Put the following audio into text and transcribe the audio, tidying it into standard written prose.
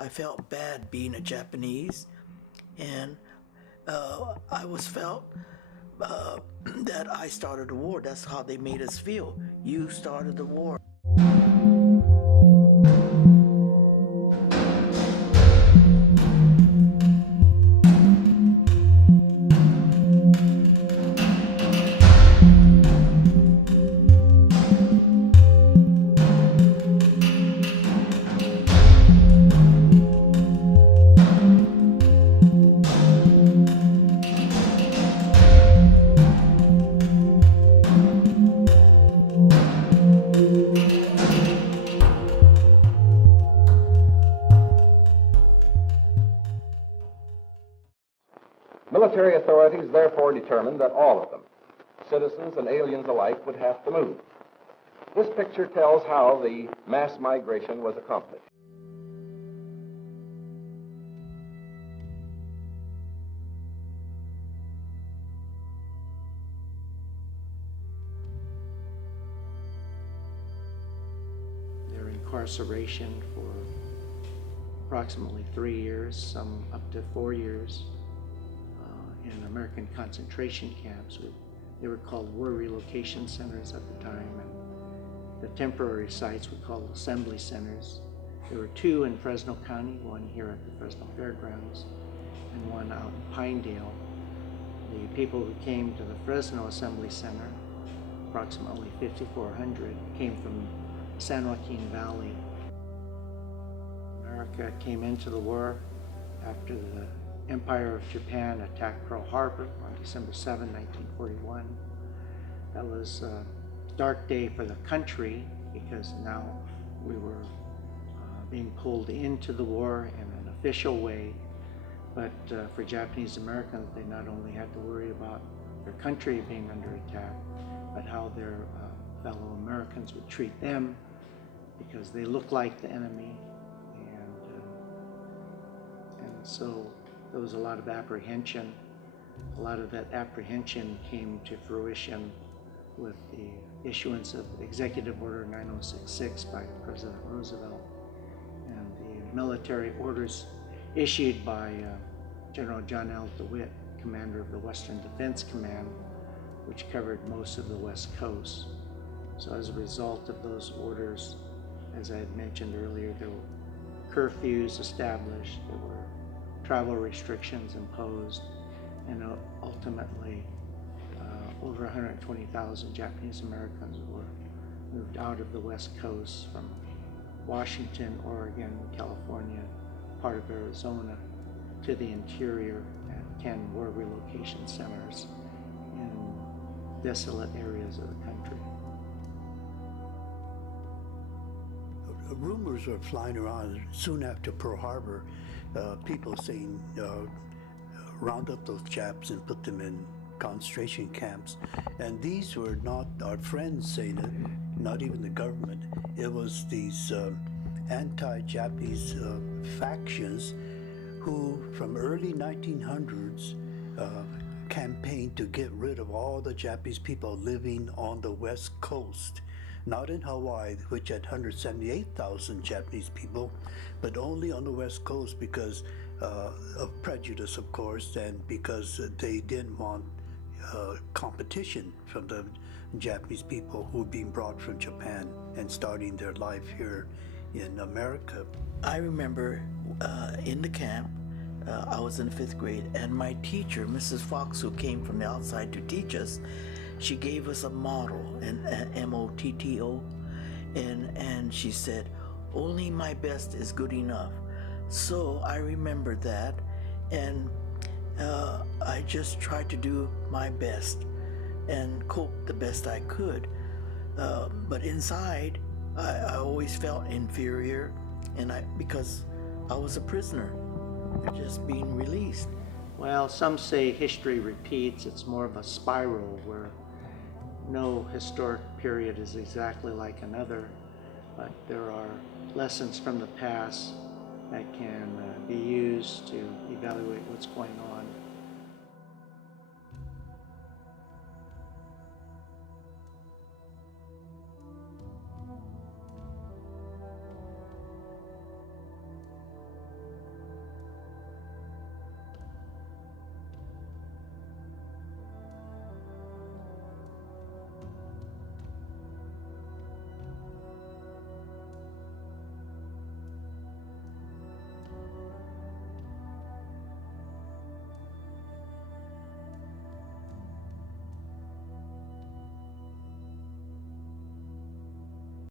I felt bad being a Japanese, and I was felt that I started the war. That's how they made us feel. You started the war. Military authorities therefore determined that all of them, citizens and aliens alike, would have to move. This picture tells how the mass migration was accomplished. Their incarceration for approximately 3 years, some up to 4 years, in American concentration camps. They were called war relocation centers at the time, and the temporary sites we called assembly centers. There were 2 in Fresno County, one here at the Fresno Fairgrounds and one out in Pinedale. The people who came to the Fresno Assembly Center, approximately 5,400, came from San Joaquin Valley. America came into the war after the Empire of Japan attacked Pearl Harbor on December 7, 1941. That was a dark day for the country because now we were being pulled into the war in an official way. But for Japanese Americans, they not only had to worry about their country being under attack, but how their fellow Americans would treat them because they looked like the enemy. And so there was a lot of apprehension. A lot of that apprehension came to fruition with the issuance of Executive Order 9066 by President Roosevelt and the military orders issued by General John L. DeWitt, commander of the Western Defense Command, which covered most of the West Coast. So as a result of those orders, as I had mentioned earlier, there were curfews established, there were travel restrictions imposed, and ultimately over 120,000 Japanese Americans were moved out of the West Coast from Washington, Oregon, California, part of Arizona, to the interior at 10 war relocation centers in desolate areas of the country. Rumors were flying around soon after Pearl Harbor, people saying round up those Japs and put them in concentration camps. And these were not our friends saying it, not even the government. It was these anti-Japanese factions who, from early 1900s, campaigned to get rid of all the Japanese people living on the West Coast. Not in Hawaii, which had 178,000 Japanese people, but only on the West Coast because of prejudice, of course, and because they didn't want competition from the Japanese people who were being brought from Japan and starting their life here in America. I remember in the camp, I was in the 5th grade, and my teacher, Mrs. Fox, who came from the outside to teach us, she gave us a motto, an M-O-T-T-O, and she said, "Only my best is good enough." So I remember that, and I just tried to do my best and cope the best I could. But inside, I always felt inferior, and because I was a prisoner, just being released. Well, some say history repeats. It's more of a spiral where no historic period is exactly like another, but there are lessons from the past that can be used to evaluate what's going on